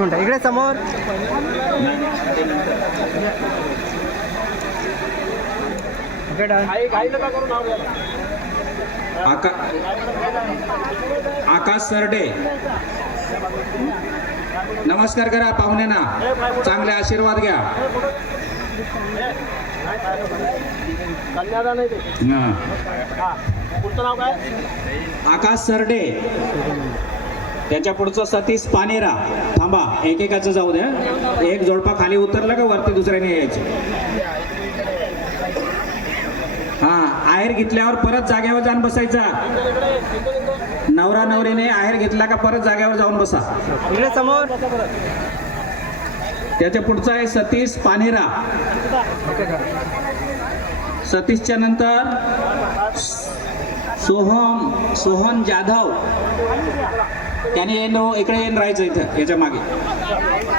Minute इकडे समोर. Okay done. आकाश सरडे, नमस्कार करा पाहुण्यांना, चांगले आशीर्वाद घ्या. आकाश सरडे, त्याच्या पुढचं सतीश पानेरा. थांबा, एकेकाचं जाऊ द्या. एक जोडपा खाली उतरलं का वरती दुसऱ्याने यायचे. हा, आहेर घेतल्यावर परत जागेवर जाऊन बसायचा. नवरा नवरीने आहेर घेतला का परत जागेवर जाऊन बसा. इकडे समोर. त्याच्या पुढचा आहे सतीश पानेरा. सतीशच्या नंतर सोहन जाधव. त्याने इकडे येऊन राहायचं इथं याच्या मागे.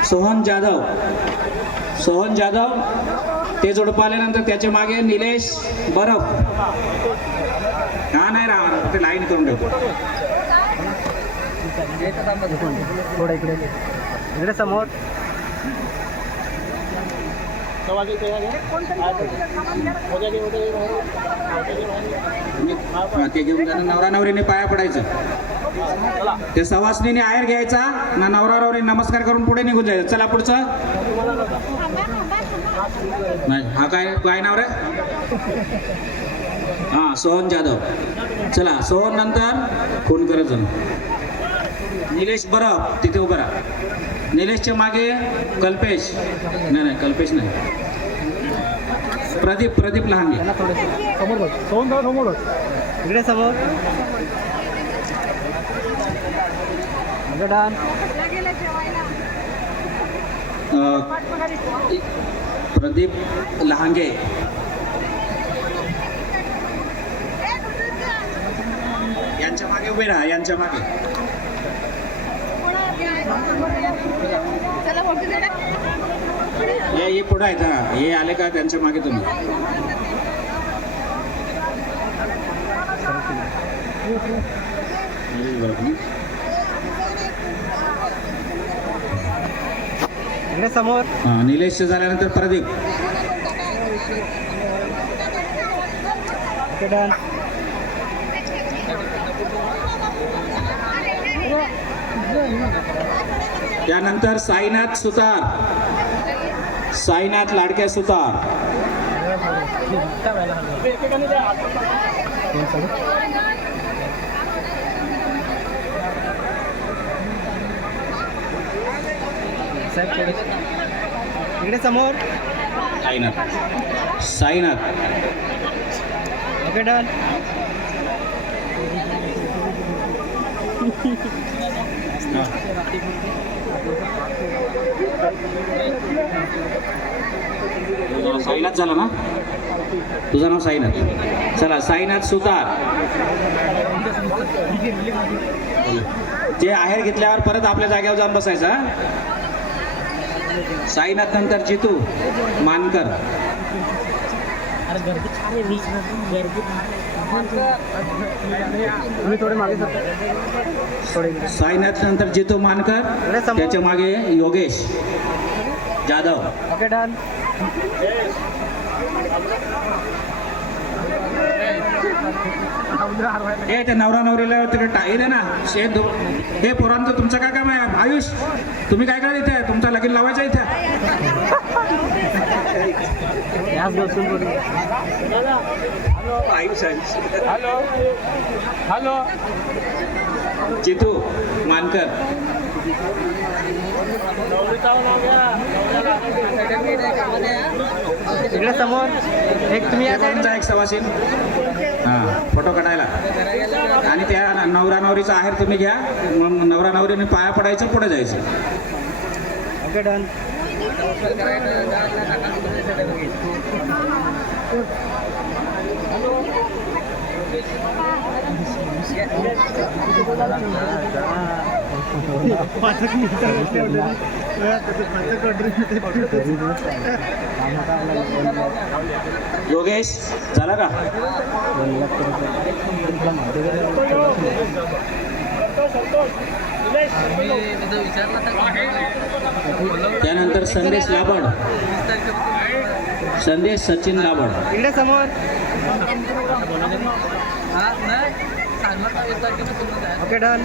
सोहन जाधव ते जोडपं आल्यानंतर त्याच्या मागे निलेश बरफ. हा नाही राहणार, ते लाईन करून ठेवतो. थोडं इकडे समोर. ते घेऊन जाणं, नवरा नवरीने पाया पडायचं. ते सवासनीने आहेर घ्यायचा ना, नवरा नवरी नमस्कार करून पुढे निघून जायचं. चला पुढचं. नाही, हा काय नाव रे. हा, सोहन जाधव. चला, सोहन नंतर खून करत. निलेश बरफ तिथे उभं राहा. निलेशच्या मागे कल्पेश. नाही कल्पेश नाही, प्रदीप लहांगे. समोर इकडे समोर. डन. प्रदीप लहांगे. यांच्या मागे उभे राहा, यांच्या मागे. हे पुढे आहेत. हा, हे आले का त्यांच्या मागे तुम्ही. इकडे समोर. निलेश झाल्यानंतर प्रदीप. डन. त्यानंतर साईनाथ सुतार. साईनाथ लाडक्या सुतार. इकडे समोर. साईनाथ. Okay done. साईनाथ झाला ना, तुझं नाव साईनाथ. चला, साईनाथ सुतार. ते आहेर घेतल्यावर परत आपल्या जागेवर जाऊन बसायचा. साईनाथ नंतर जितू मानकर. साईनाथ नंतर जितू मानकर. त्याच्या मागे योगेश जाधव. Okay done. हे ते नवरा नवरीला तिकडे टाईर आहे ना, शेत. हे पोरांचं तुमचं काय काम आहे. आयुष, तुम्ही काय करा इथे. तुमचा लगीन लावायचा इथे. आयुष हॅलो. जितू मानकर. इकडे समोर. एक तुम्ही एक सवासीन. हां, फोटो काढायला. आणि त्या नवरा नवरीचा आहेर तुम्ही घ्या. मग नवरा नवरीने पाया पडायचं, पुढे जायचं. Okay done. योगेश झाला का? विचारला संदेश लाबड. संदेश सचिन लाबड. इकडे समोर. Okay done.